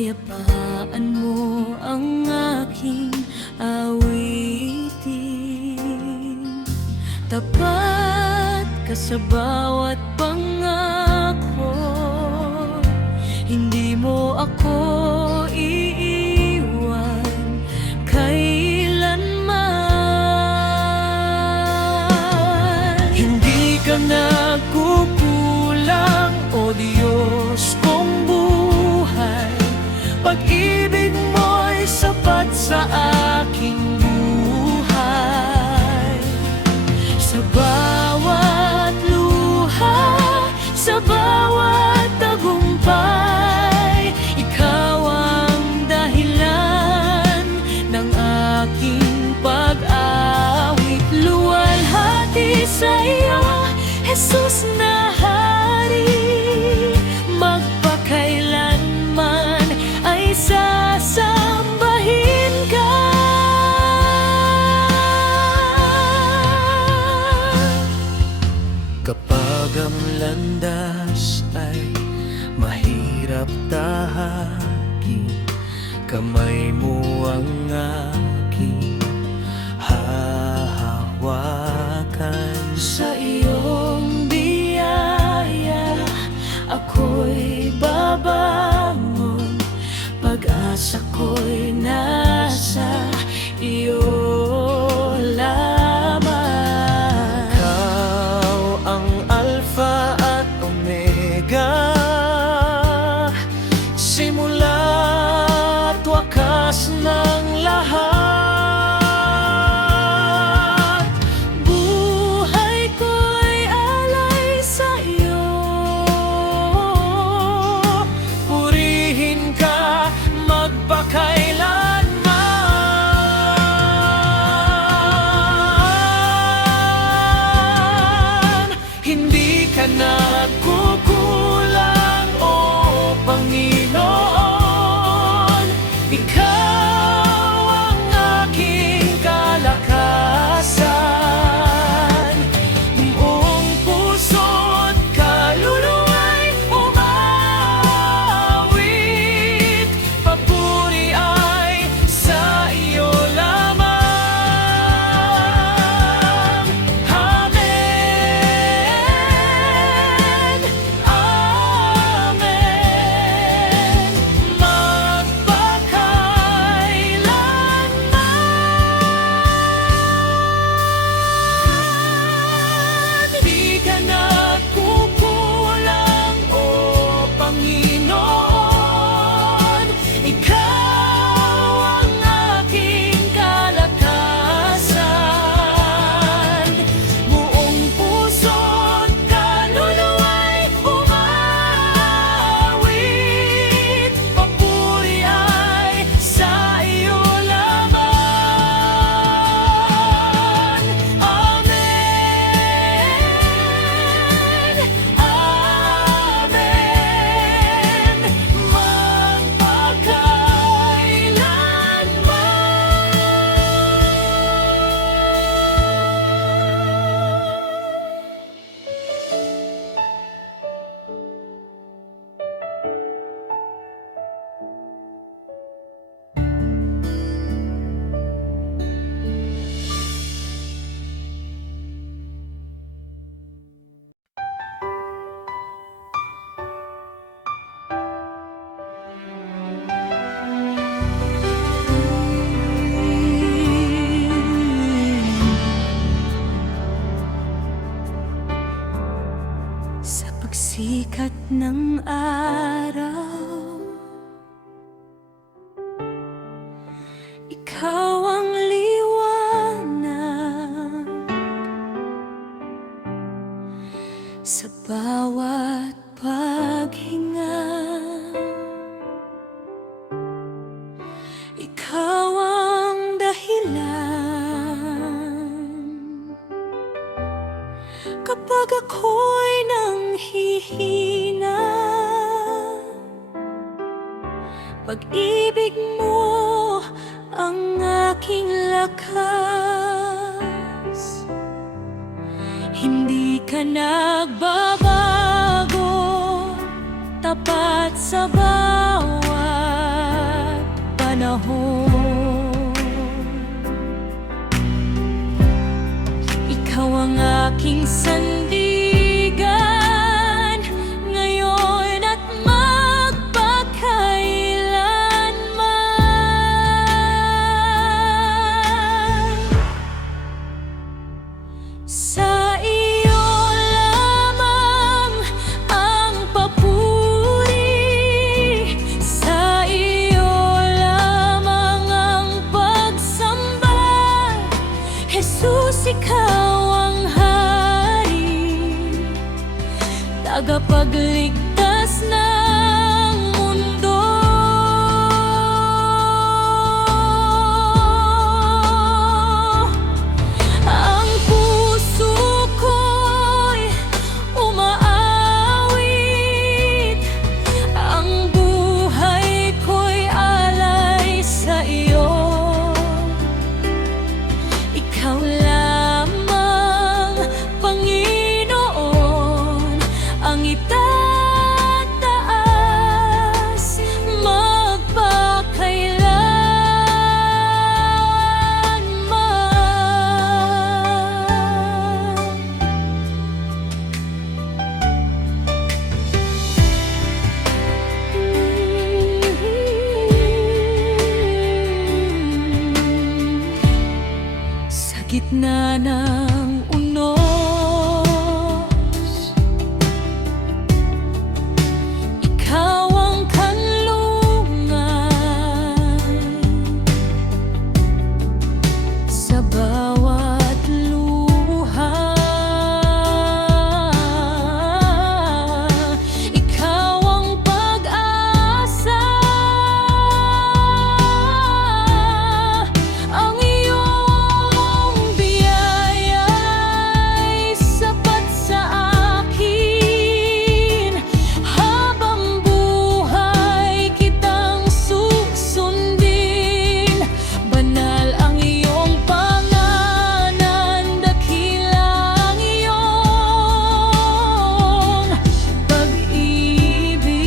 Kapayapaan mo ang aking awitin. Tapat ka sa bawat pangako, hindi mo ako iiwan kailanman. Hindi ka nagkukulang, o Diyos kong buhay. Pag-ibig mo'y sapat sa aking buhay. Sa bawat luha, sa bawat tagumpay, ikaw ang dahilan ng aking pag-awit. Luwalhati sa iyo, Jesus na Hari, magpakailanman ay sasambahin ka. Kapag ang landas ay mahirap tahakin, kamay mo ang aking hahawakan. Sa iyong biyaya ako'y babangon, pag-asa ko'y nasa iyo lamang. Ikaw ang Alpha at Omega, simula't wakas ng lahat. Buhay ko'y alay sa iyo, purihin ka magpakailanman. Hindi ka nagkukulang, o Panginoon. Ikaw ang aking kalakasan. Buong puso't kaluluwa'y umawit, papuri ay sa iyo lamang. Amen, amen, magpakailanman. Di ka nagkukulang, o Panginoon. Ikaw ang aking kalakasan. Buong puso't kaluluwa'y umawit, papuri ay sa iyo lamang. Amen, amen, sa pagsikat ng araw, ikaw ang liwanag. Sa bawat paghinga, ikaw ang dahilan. Kapag ako'y nanghihina, pag-ibig mo ang aking lakas. Hindi ka nagbabago, tapat sa bawat panahon. Ikaw ang aking sandigan ngayon at magpakailanman. Sa iyo lamang ang papuri, sa iyo lamang ang pagsamba. Jesus, ikaw ang hari, tagapagligtas ng mundo. Ang puso ko'y umaawit, ang buhay ko'y alay sa iyo. Ikaw lamang, Panginoon, ang itataas magpakailanman. Sa gitna ng unos, ikaw ang kanlungan. Sa bawat luha, ikaw ang pag-asa. Ang iyong biyaya'y sapat sa akin, habang buhay kitang susundin. Banal ang iyong pangalan, dakila ang iyong pag-ibig.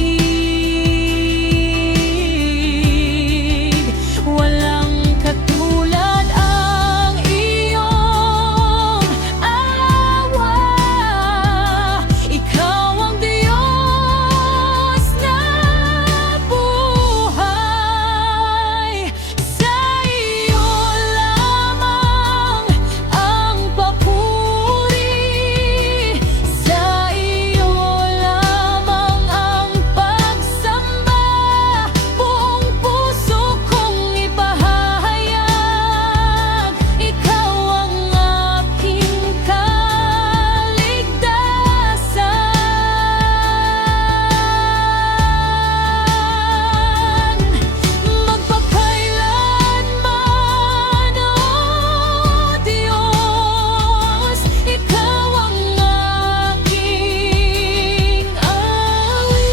Walang katulad ang iyong awa. Ikaw ang Diyos na buhay. Sa iyo lamang ang papuri, sa iyo lamang ang pagsamba. Buong puso kong ipahahayag, ikaw ang aking kaligtasan. Magpakailanman, O Diyos, ikaw ang aking awit.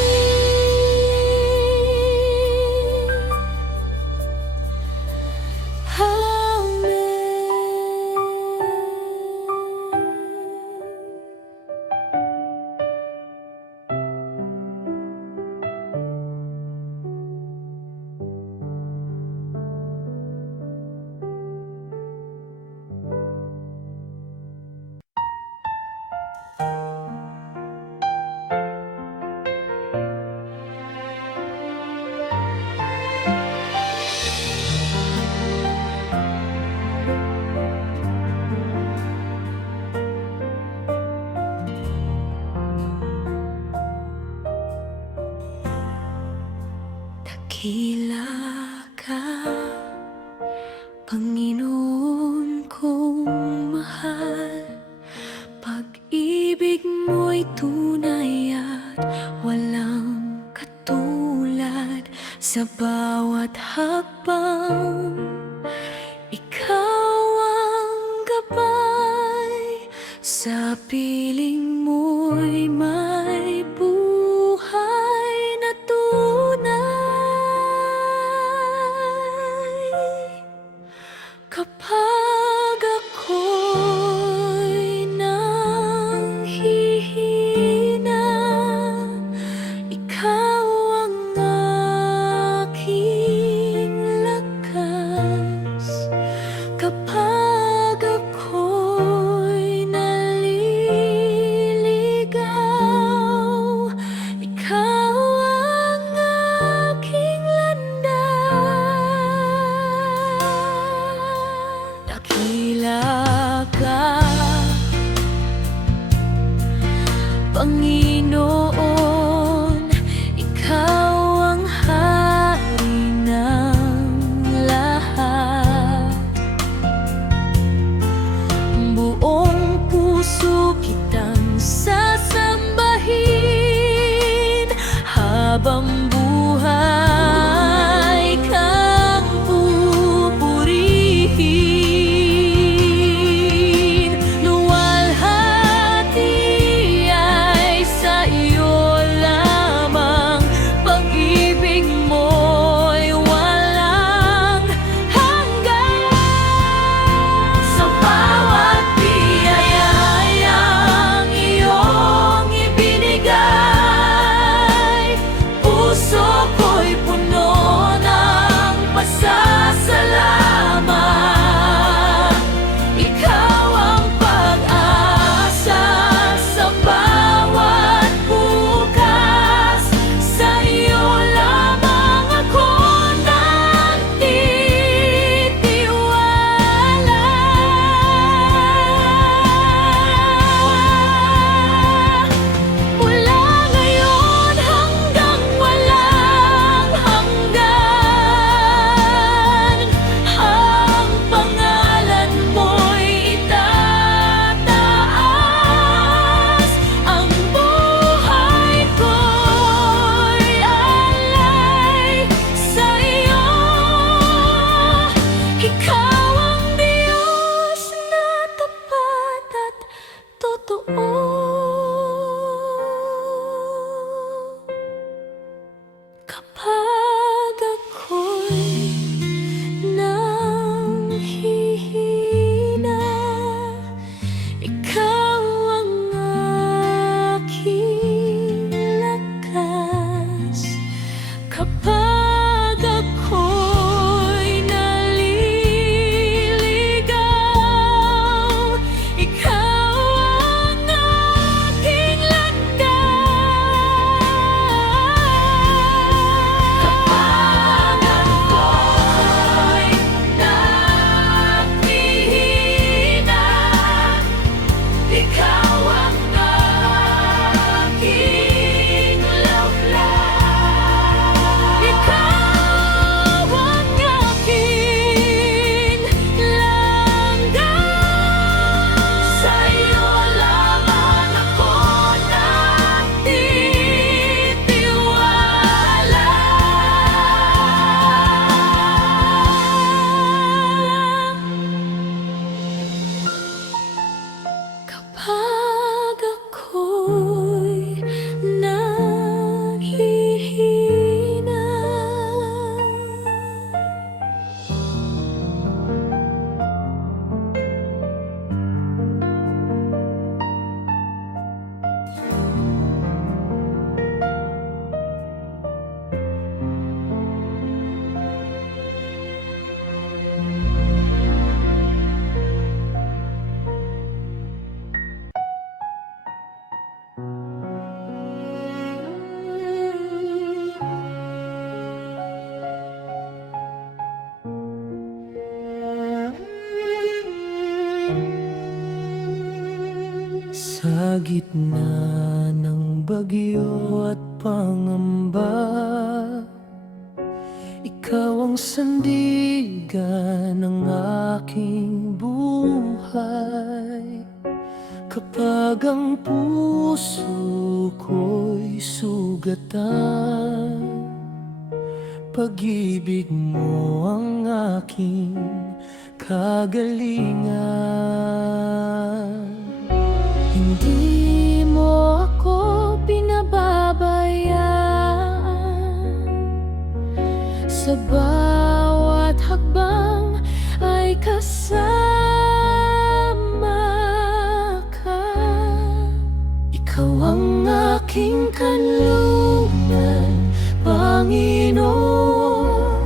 Dakila ka, Panginoon kong mahal. Pag-ibig mo'y tunay at walang katulad. Sa bawat hakbang, ikaw ang gabay. Sa piling mo'y may buhay na tunay. Kapag ako'y nanghihina, ikaw ang aking lakas. Panginoon, Ikaw ang hari ng lahat. Buong puso kitang sasambahin habang buhay kang pupurihin. Luwalhati ay sa iyo lamang, pag-ibig mo'y walang hanggan. Sa bawat biyayang iyong ibinigay, puso ko'y puno ng pasasalamat. Ikaw ang pag-asa sa bawat bukas, sa iyo lamang ako nagtitiwala. Mula ngayon hanggang walang hanggan, ang pangalan mo'y itataas. Ang buhay ko'y alay sa iyo. Ikaw ang Diyos na tapat at totoo. Kapag ako'y nanghihina, Ikaw ang aking lakas. Kapag ako'y naliligaw, Ikaw ang aking landas. Kapag ako'y naghihina, Ikaw ang aking lawlas. Ikaw ang aking landas. Sa iyo lamang ako nagtitiwala. Kapag ako'y nanghihina, Sa gitna ng bagyo at pangamba, ikaw ang sandigan ng aking buhay. Kapag ang puso ko'y sugatan, pag-ibig mo ang aking kagalingan. Hindi mo ako pinababayaan, sa bawat hakbang ay kasama ka. Ikaw ang aking kanlungan, Panginoon.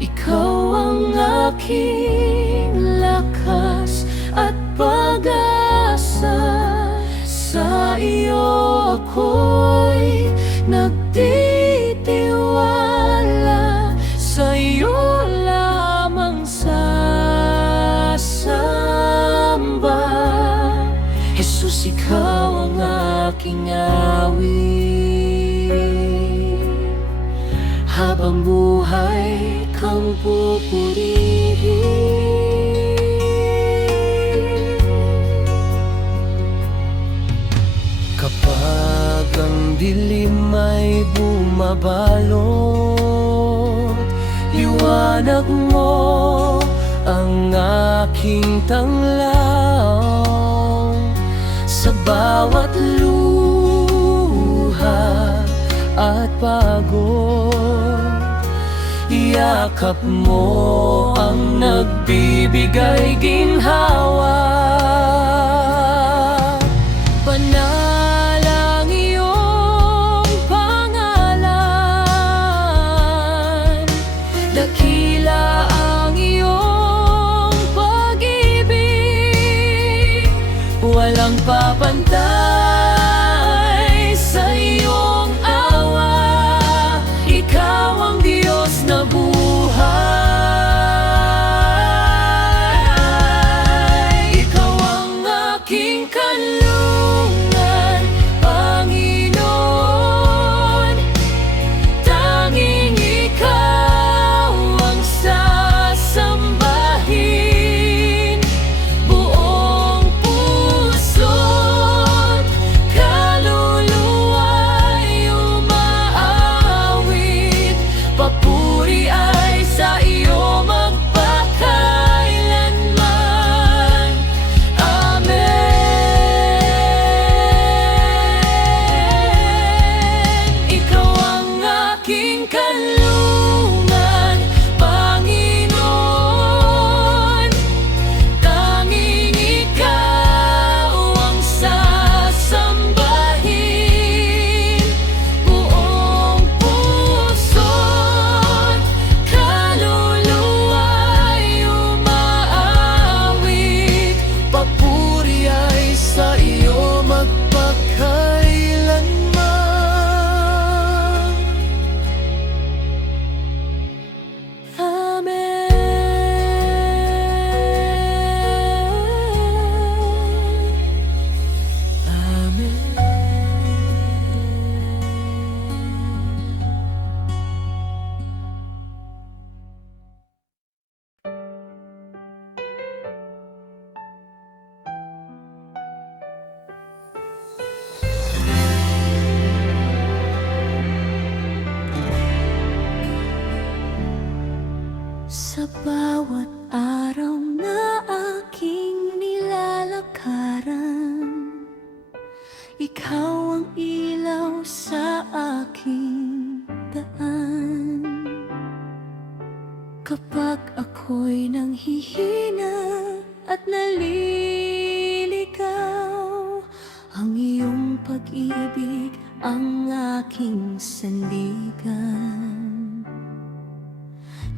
Ikaw ang aking lakas at pag-asa. Sa iyo ako'y nagtitiwala. Sa iyo lamang sasamba. Jesus, ikaw ang aking awit. Habang buhay kang pupurihin. Kapag ang dilim ay bumabalot, liwanag mo ang aking tanglaw. Sa bawat luha at pagod, yakap mo ang nagbibigay ginhawa. Banal ang iyong pangalan, dakila ang iyong pag-ibig. Walang papantay sa iyong awa, ikaw ang Diyos na buhay. Ikaw ang aking kanlungan, Panginoon. Tanging ikaw ang sasambahin. Buong puso't kaluluwa'y umaawit. Papuri ay sa iyo magpakailanman. Amen. Ikaw ang aking kanlungan, Panginoon. Tanging ikaw ang sasambahin. Buong puso't kaluluwa'y umaawit. Papuri ay sa iyo magpakailanman. Amen. Sa bawat araw na aking nilalakaran, ikaw ang ilaw sa aking daan. Kapag ako'y nanghihina at naliligaw, ang iyong pag-ibig ang aking sandigan.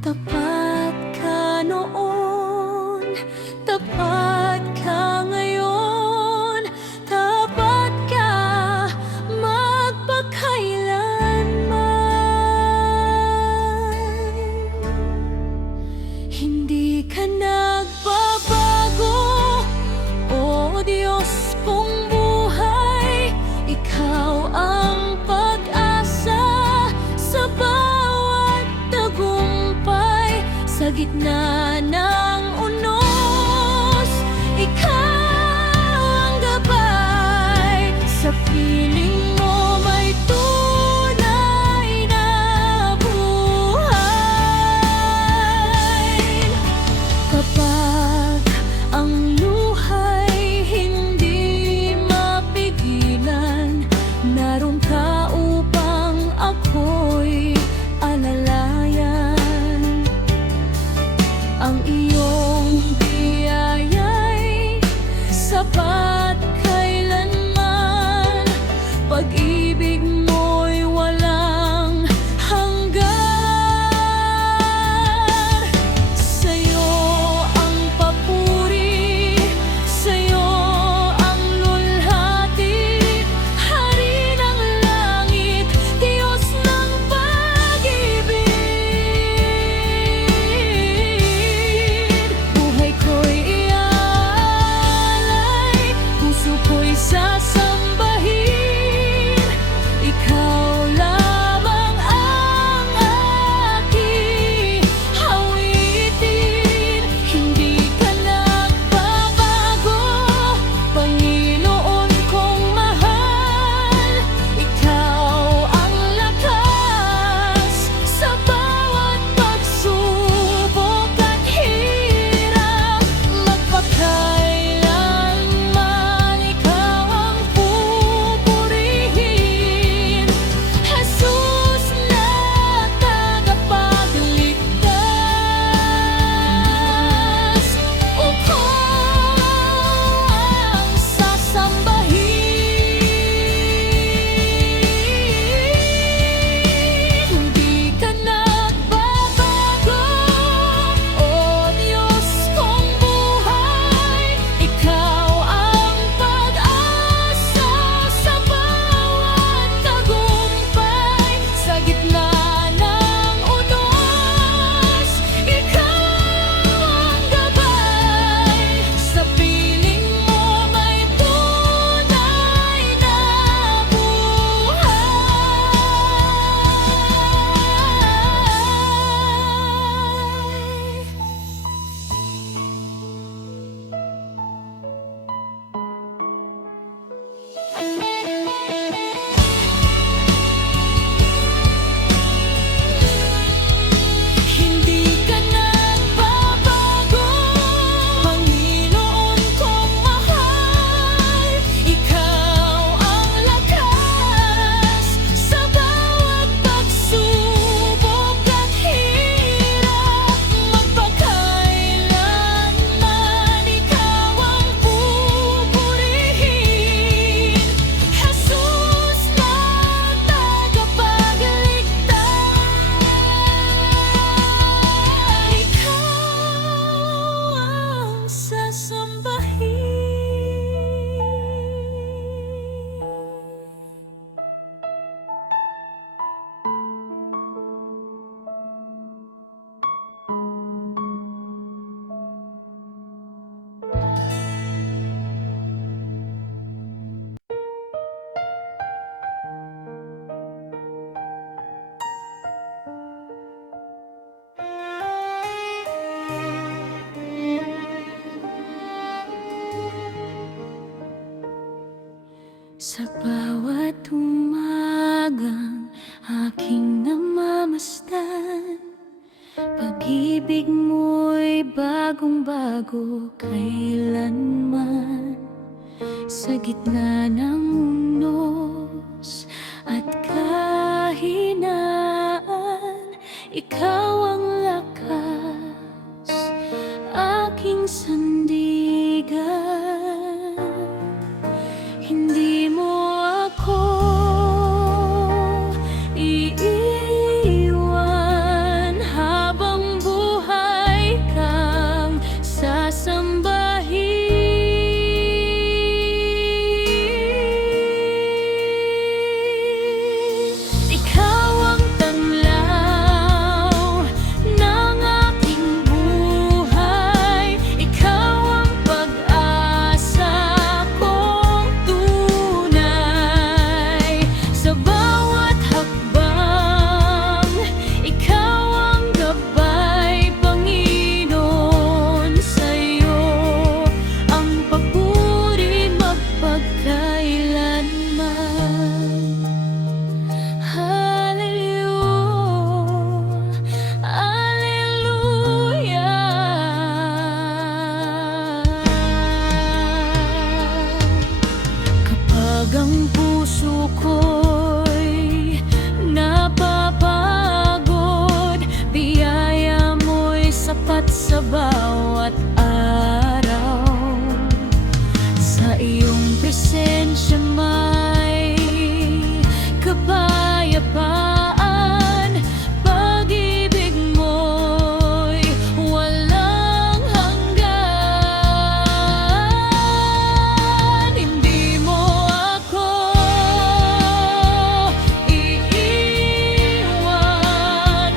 Tapat ka noon, tapat ka ngayon, tapat ka magpakailanman. Hindi ka nagbabago, O Diyos kong buhay. Ikaw ang pag-asa sa bawat tagumpay. Sa gitna ng unos, ikaw ang gabay. Sa piling mo may tunay na buhay. Kapag ang luha'y hindi mapigilan, naroon ka upang ako'y alalayan. bagong-bago kailanman. Sa gitna ng unos at kahinaan, ikaw ang lakas, aking sandigan. Hindi mo ako iiwan, habang buhay kang sasambahin. Ikaw ang tanglaw ng aking buhay, ikaw ang pag-asa kong tunay. Sa bawat hakbang, ikaw ang gabay, Panginoon. Sa'yo ang papuri magpagkailanman. Hallelujah, Hallelujah. Kapag ang puso ko'y napapagod, biyaya mo'y sapat sa bawat araw. Sa iyong presensya may kapayapaan, pag-ibig mo'y walang hanggan. Hindi mo ako iiwan,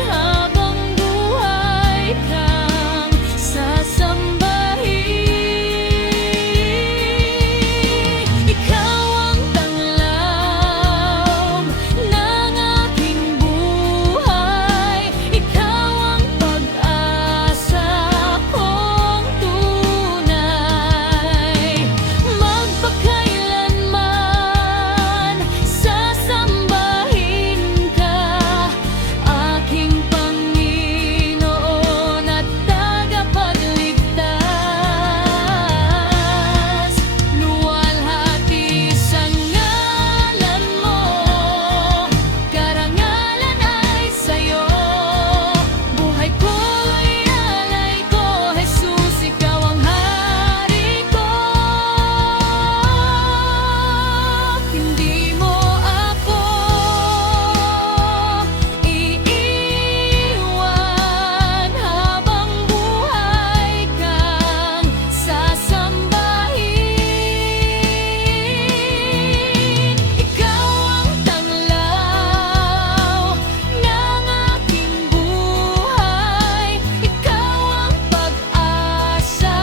habang buhay kang sasambahin. Ikaw ang tanglaw ng aking buhay, ikaw ang pag-asa kong tunay. Magpakailanman sasambahin ka, aking Panginoon at tagapagligtas. Luwalhati sa ngalan mo, karangalan ay sa'yo. Buhay ko'y alay ko, Jesus, ikaw ang hari ko. Hindi mo ako iiwan, habang buhay kang sasambahin. Ikaw ang tanglaw ng aking buhay, ikaw ang pag-asa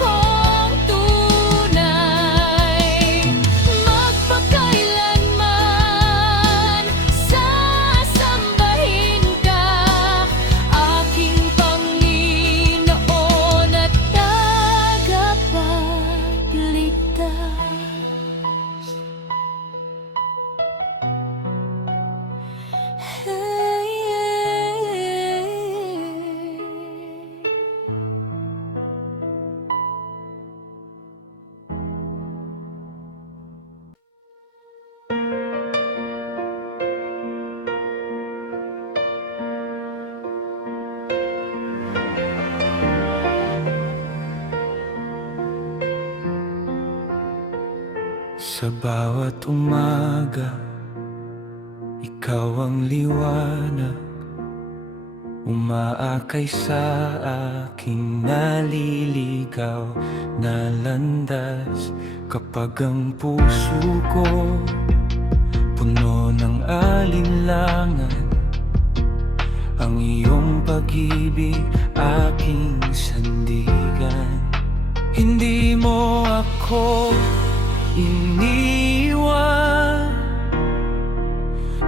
kong tunay. Magpakailanman sasambahin ka, aking Panginoon at tagapagligtas. Sa bawat umaga, ikaw ang liwanag, umaakay sa aking naliligaw na landas. Kapag ang puso ko puno ng alinlangan, ang iyong pag-ibig aking sandigan. Hindi mo ako iniwan,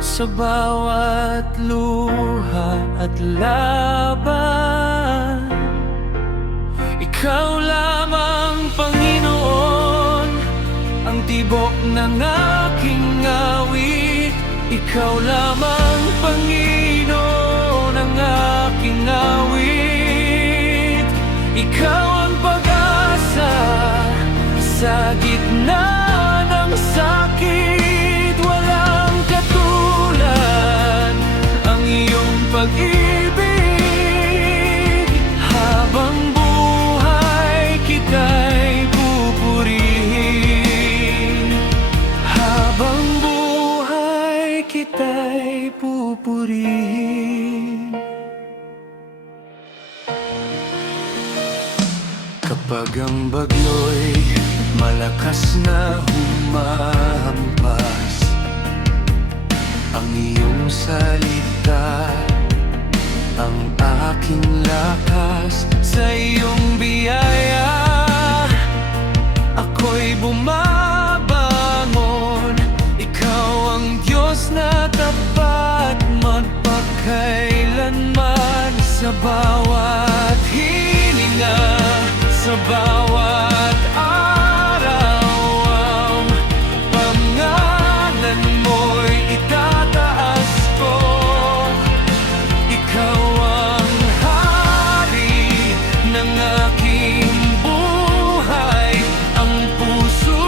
sa bawat luha at laban. Ikaw lamang, Panginoon, ang tibok ng aking awit. Ikaw lamang, Panginoon, ang aking awit. Ikaw ang pag-asa sa gitna ng sakit. Walang katulad ang iyong pag-ibig. Habang buhay kita'y pupurihin. Habang buhay kita'y pupurihin. Kapag ang bagyo'y malakas na humahampas, ang iyong salita ang aking lakas. Sa iyong biyaya ako'y bumabangon. Ikaw ang Diyos na tapat magpakailanman. Sa bawat hininga, sa bawat araw, ang pangalan mo'y itataas ko. Ikaw ang hari ng aking buhay. Ang puso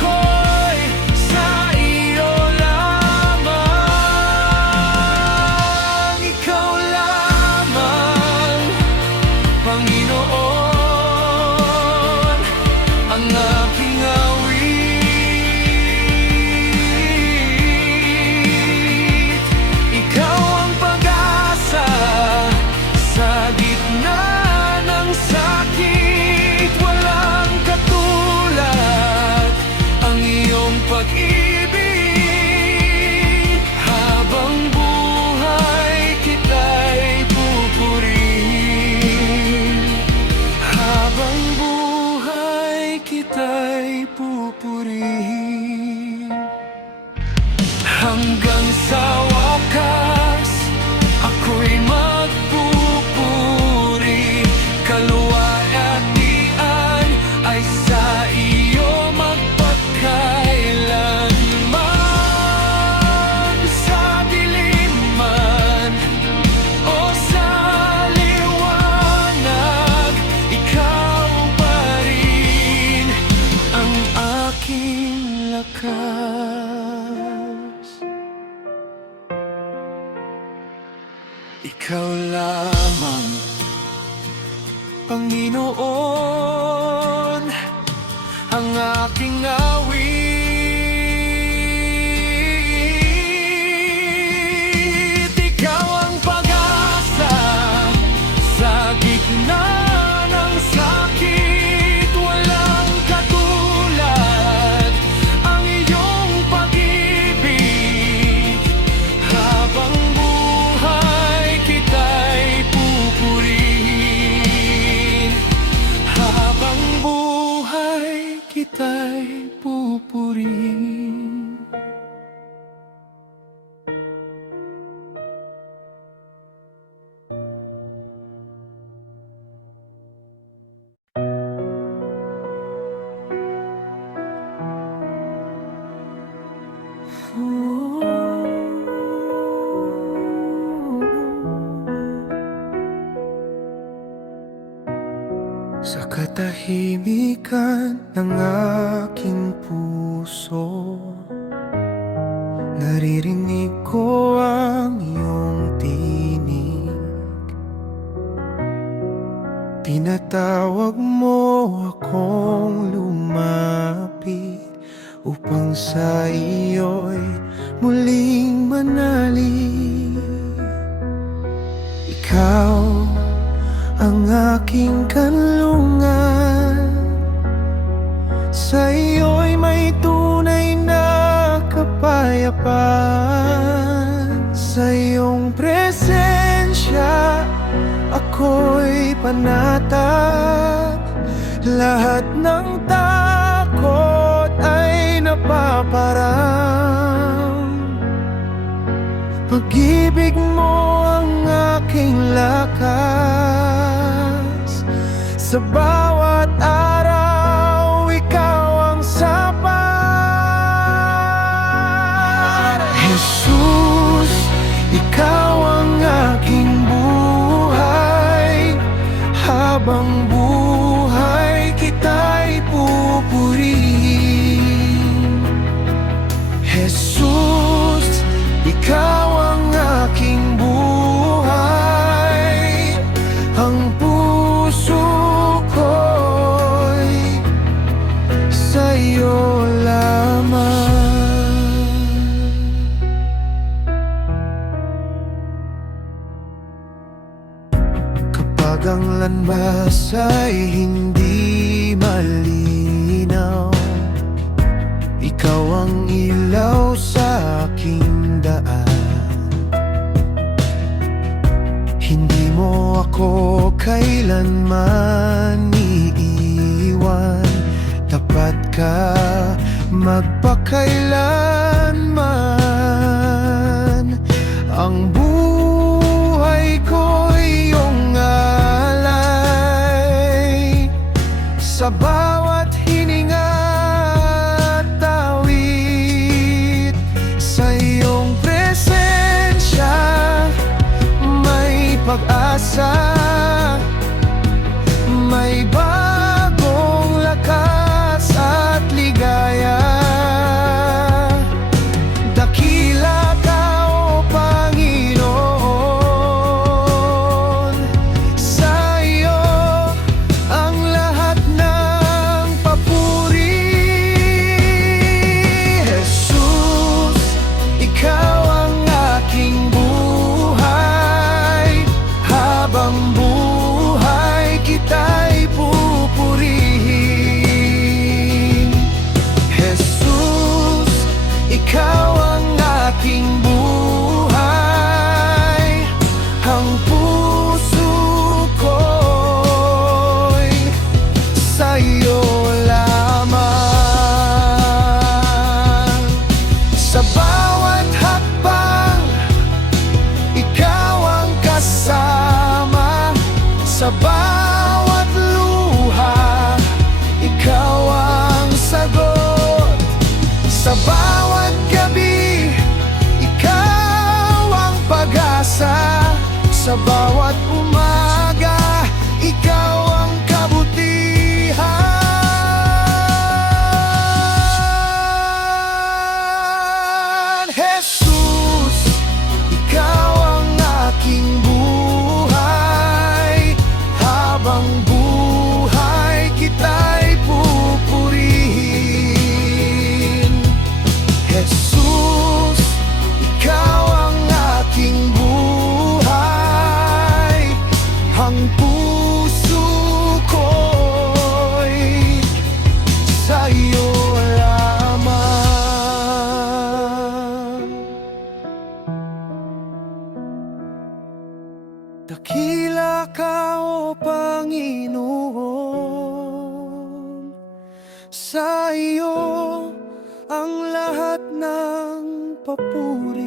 ko'y sa iyo lamang. Ikaw lamang, Panginoon, ang aking awit. Ikaw ang pag-asa sa gitna ng sakit. Walang katulad ang iyong pag-ibig. Habang buhay kita'y pupurihin. Habang buhay kita'y pupurihin. Hanggang sa wakas ako'y magpupuri. Kaluwalhatian ay sa iyo magpakailanman. Sa dilim man o sa liwanag, ikaw pa rin ang aking lakas. Ikaw lamang, Panginoon, ang aking awit. Ikaw ang pag-asa sa gitna ng sakit. Walang katulad ang iyong pag-ibig. Habang buhay kita'y pupurihin. Habang buhay kita'y pupurihin. Sa katahimikan ng aking puso, naririnig ko ang iyong tinig. Tinatawag mo akong lumapit upang sa iyo'y muling manalig. Ikaw ang aking kanlungan, sa iyo'y may tunay na kapayapaan. Sa iyong presensya ako'y panatag. Lahat ng takot ay napaparang. Pag-ibig mo ang aking lakas. Sa bawat araw, ikaw ang sapat. Jesus, ikaw ang aking buhay. Habang buhay ang landas ay hindi malinaw, ikaw ang ilaw sa aking daan. Hindi mo ako kailanman iiwan, tapat ka magpakailanman. Ang buhay ko iyong alay, sa bawat hininga at tawid. Sa iyong presensya may pag-asa, may bagong lakas at ligaya. Dakila ka, O Panginoon, sa iyo ang lahat ng papuri. Jesus, ikaw ang aking buhay, habang buhay kita'y pupurihin. Jesus, ikaw ang aking buhay, ang puso ko'y sa iyo lamang. Sa bawat hakbang, ikaw ang kasama. Sa bawat luha, ikaw ang sagot. Sa bawat gabi, ikaw ang pag-asa. Sa bawat umaga, ikaw ang kabutihan. Jesus, ikaw ang aking buhay, habang buhay kita'y pupurihin. Jesus, ikaw ang aking buhay, ang puso ko'y sa iyo lamang. Dakila ka, O Panginoon, sa iyo ang lahat ng papuri.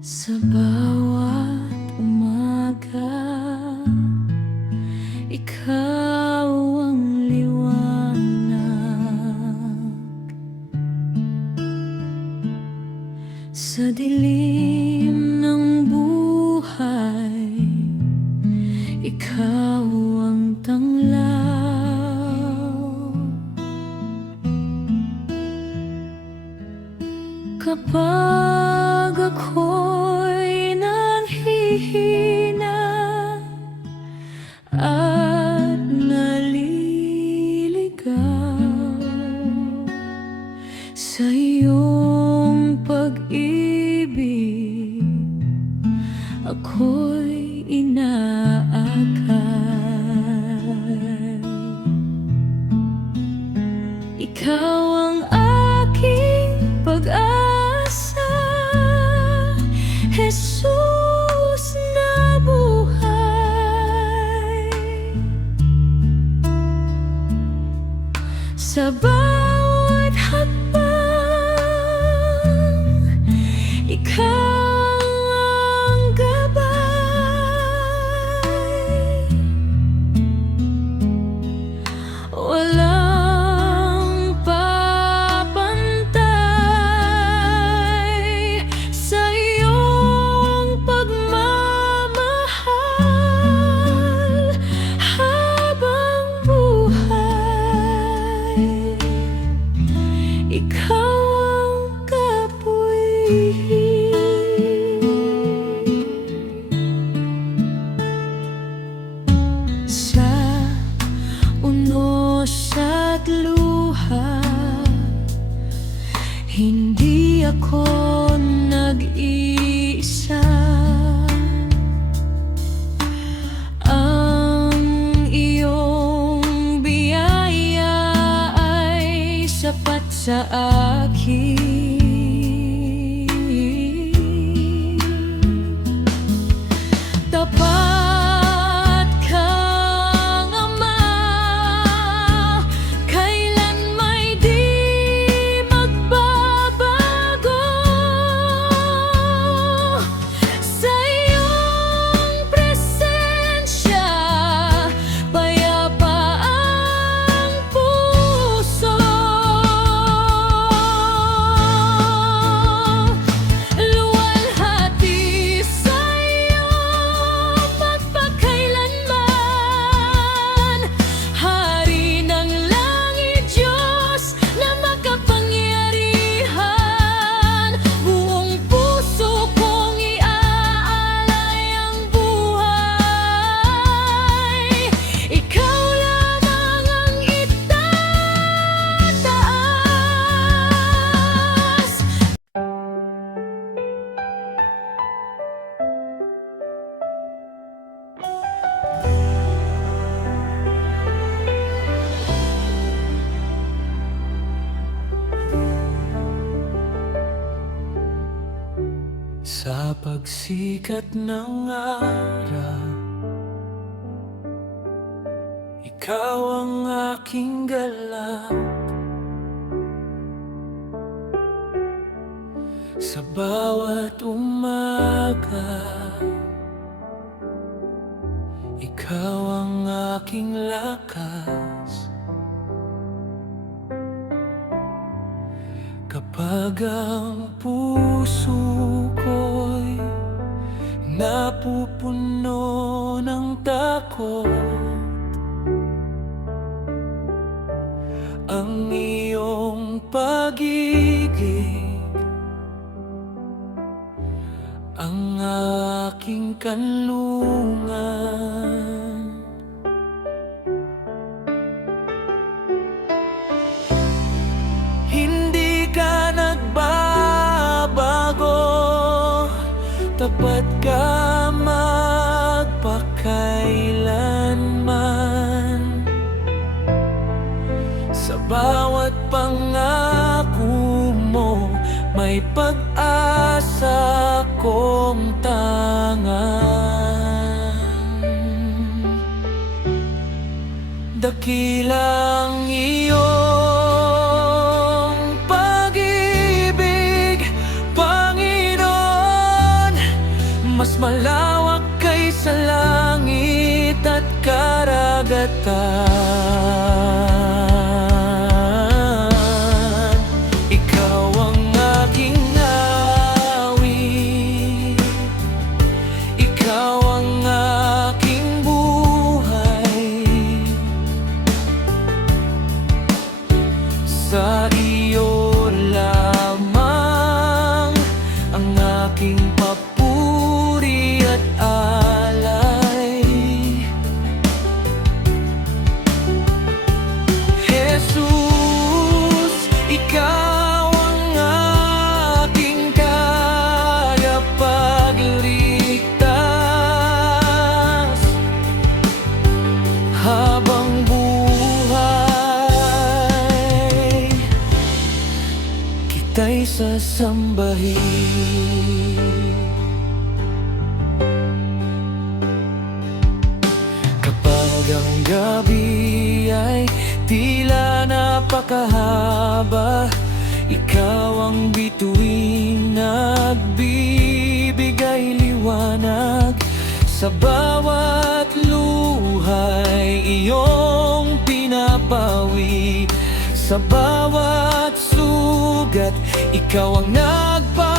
Sa bawat umaga, ikaw ang liwanag. Sa dilim ng buhay, ikaw ang tanglaw. Kapag ako'y nanghihina at naliligaw, sa iyong pag-ibig ako'y inaakal. Ikaw ang aking pag-asa, Jesus na buhay. Sa bawat hakbang, ikaw ang gabay. Walang papantay sa iyong pagmamahal, habang buhay ikaw ang kapuy. danos at luha. Hindi ako nag-iisa. Ang iyong biyaya ay sapat sa akin. Tapat kang Ama, kailan may di magbabago. Sa iyong presensya, payapa ang puso. Luwalhati sa iyong magpakailanman. Hari ng langit, Diyos na makapangyarihan. Buong puso kong iaalay ang buhay. Ikaw lamang ang itataas. Sa pagsikat ng araw, ikaw ang aking galak. Sa bawat umaga, ikaw ang aking lakas. Kapag ang puso ko'y napupuno ng takot, ang iyong pag-ibig ang aking kanlungan. Hindi ka nagbabago, tapat ka magpakailanman. Sa bawat pangako mo, may pag-asa kong tangan. Dakilang iyong pag-ibig, Panginoon, mas malawak kaysa langit at karagatan. Ikaw ang aking awit, ikaw ang aking buhay. Sa iyo lamang ang aking papuri at alay. Jesus, ikaw ang aking tagapagligtas. Habang buhay, kita'y sasambahin. Kapag ang gabi ay tila napakahaba, ikaw ang bituin nagbibigay liwanag. Sa bawat luhay iyong pinapawi, sa bawat sugat ikaw ang nagpa